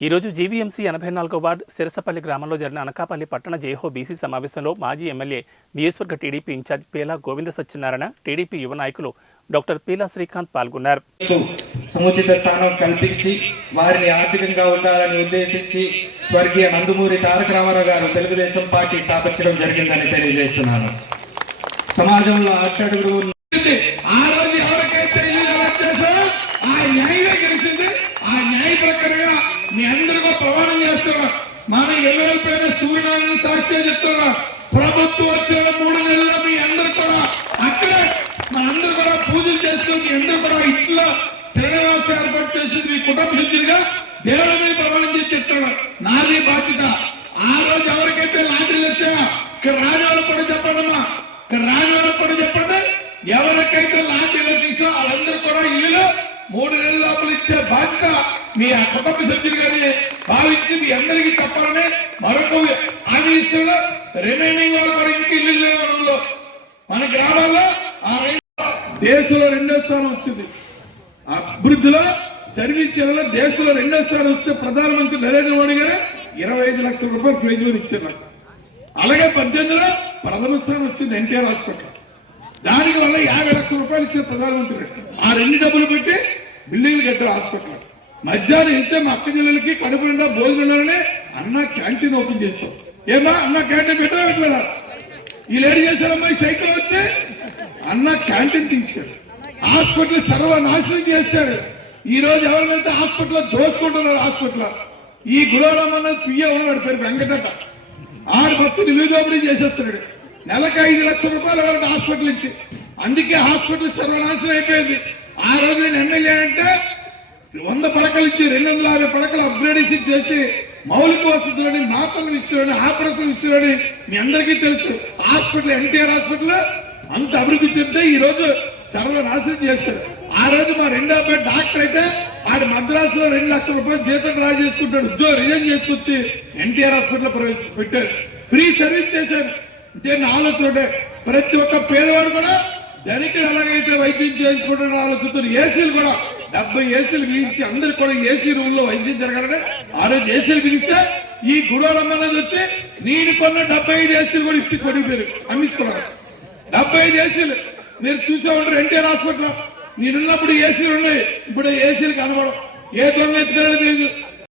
ఈరోజు జీవీఎంసీ ఎనభై నాలుగో వార్డు సిరసపల్లి గ్రామంలో జరిగిన అనకాపల్లి పట్టణ జైహో బీసీ సమావేశంలో మాజీ ఎమ్మెల్యే నియోజకవర్గ TDP incharge Peela Govinda Satyanarayana TDP యువ నాయకులు డాక్టర్ పీలా శ్రీకాంత్ పాల్గొన్నారు. సముచిత స్థానం కల్పించి వారిని ఆర్థికంగా ఉండాలని ఉద్దేశించి స్వర్గీయ నందమూరి తారక రామారావు గారు తెలుగుదేశం పార్టీ స్థాపించడం జరిగిందని తెలియజేస్తున్నాను. సమాజంలో చెప్తున్నా మన ఎమ్మెల్యే సూర్యనారాయణ సాక్షి చెప్తున్నా. ప్రభుత్వం వచ్చిన మూడు నెలల్లో మీ అందరు కూడా అక్కడే మన అందరు కూడా పూజలు చేస్తూ మీ అందరు కూడా ఇంట్లో శ్రీనివాస ఏర్పాటు చేసి మీ కుటుంబ సభ్యులుగా దేవుడి మీద ప్రమాణం చేసి చెప్తున్నా. నాది బాధ్యత. ఆ రోజు ఎవరికైతే లాటరీలు వచ్చాయో ఇక్కడ రాజవాళ్ళు కూడా చెప్పండమ్మా ఇక్కడ రాజవాళ్ళు కూడా చెప్పండి. ఎవరికైతే లాటరీలు తీసో వాళ్ళందరూ కూడా ఇల్లు మూడు నెలల ఇచ్చే బాధ్యత మీ ఆ సచిన్ సభ్యులు గారిని భావించి మీ అందరికీ చెప్పాలని మరొక హామీ రిమైనింగ్ వాళ్ళు కూడా ఇంటికి ఇల్లు లేవు మన గ్రామాల్లో ఆ దేశంలో రెండో స్థానం వచ్చింది. అభివృద్ధిలో సర్వీస్ దేశంలో రెండో స్థానం వస్తే ప్రధానమంత్రి నరేంద్ర మోడీ గారు ఇరవై ఐదు లక్షల రూపాయలు ఫీజు లోన్ ఇచ్చారు. నాకు. అలాగే పద్దెనిమిదిలో ప్రథమ స్థానం వచ్చింది ఎన్టీఆర్ హాస్పిటల్. దానికి వల్ల యాభై లక్షల రూపాయలు ఇచ్చారు ప్రధానమంత్రి. ఆ రెండు డబ్బులు పెట్టి బిల్డింగ్లు కట్టారు హాస్పిటల్. మధ్యాహ్నం వెళ్తే మా అక్క జిల్లలకి కడుపు నిండా భోజనం ఉండాలని అన్న క్యాంటీన్ ఓపెన్ చేశాం ఏమా? అన్న క్యాంటీన్ పెట్టా పెట్టలేదా? ఈ లేడీ చేశారమ్మా ఈ సైకిల్ వచ్చి అన్న క్యాంటీన్ తీశారు. హాస్పిటల్ సర్వనాశనం చేశారు. ఈ రోజు ఎవరు హాస్పిటల్లో హాస్పిటల్ దోసుకుంటున్నారు హాస్పిటల్ ఈ గురవడం అన్నది పియ్య ఉన్నాడు పేరు వెంకటట. ఆరు భక్తు నిలుదోపిడీ చేసేస్తున్నాడు. నెలకు ఐదు లక్షల రూపాయలు వాళ్ళకి హాస్పిటల్ ఇచ్చి అందుకే హాస్పిటల్ సర్వనాశనం అయిపోయింది. ఆ రోజు నేను ఎమ్మెల్యే అంటే వంద పడకలు ఇచ్చి రెండు వందల యాభై పడకలు అప్గ్రేడేషన్ చేసి మౌలిక వసతులని మాతల విషయంలోని ఆపరేషన్ విషయంలోని మీ అందరికీ తెలుసు. హాస్పిటల్ ఎన్టీఆర్ హాస్పిటల్ అంత అభివృద్ధి చెందితే ఈ రోజు సర్వనాశనం చేశారు. ఆ రోజు మా రెండో అబ్బాయి డాక్టర్ అయితే ఆడు మద్రాసులో రెండు లక్షల రూపాయలు జీతం డ్రా చేసుకుంటాడు ఉద్యోగం రిజైన్ చేసుకొచ్చి ఎన్టీఆర్ హాస్పిటల్ ప్రవేశ పెట్టారు ఫ్రీ సర్వీస్ చేశారు. ఇదే ఆలోచన ప్రతి ఒక్క పేదవాడు కూడా ధనికుడు ఎలాగైతే వైద్యం చేయించుకుంటున్న ఆలోచిస్తున్నారు. ఏసీలు కూడా డెబ్బై ఏసీలు బిగించి అందరికి కూడా ఏసీ రూమ్లో వైద్యం జరగాలని ఆ రోజు ఏసీలు బిగిస్తే ఈ గుడోలం అనేది వచ్చి నేను కొన్న డెబ్బై ఐదు ఏసీలు కూడా ఇప్పించుకొని పడిపోయారు. అమ్మించుకున్నారు. డెబ్బై ఐదు ఏసీలు మీరు చూసే ఉంటారు ఎన్టీఆర్ హాస్పిటల్ నేనున్నప్పుడు ఏసీలు ఉన్నాయి. ఇప్పుడు ఏసీలు కనబడం ఏ దొంగ ఎత్తుకెళ్ళి తెలియదు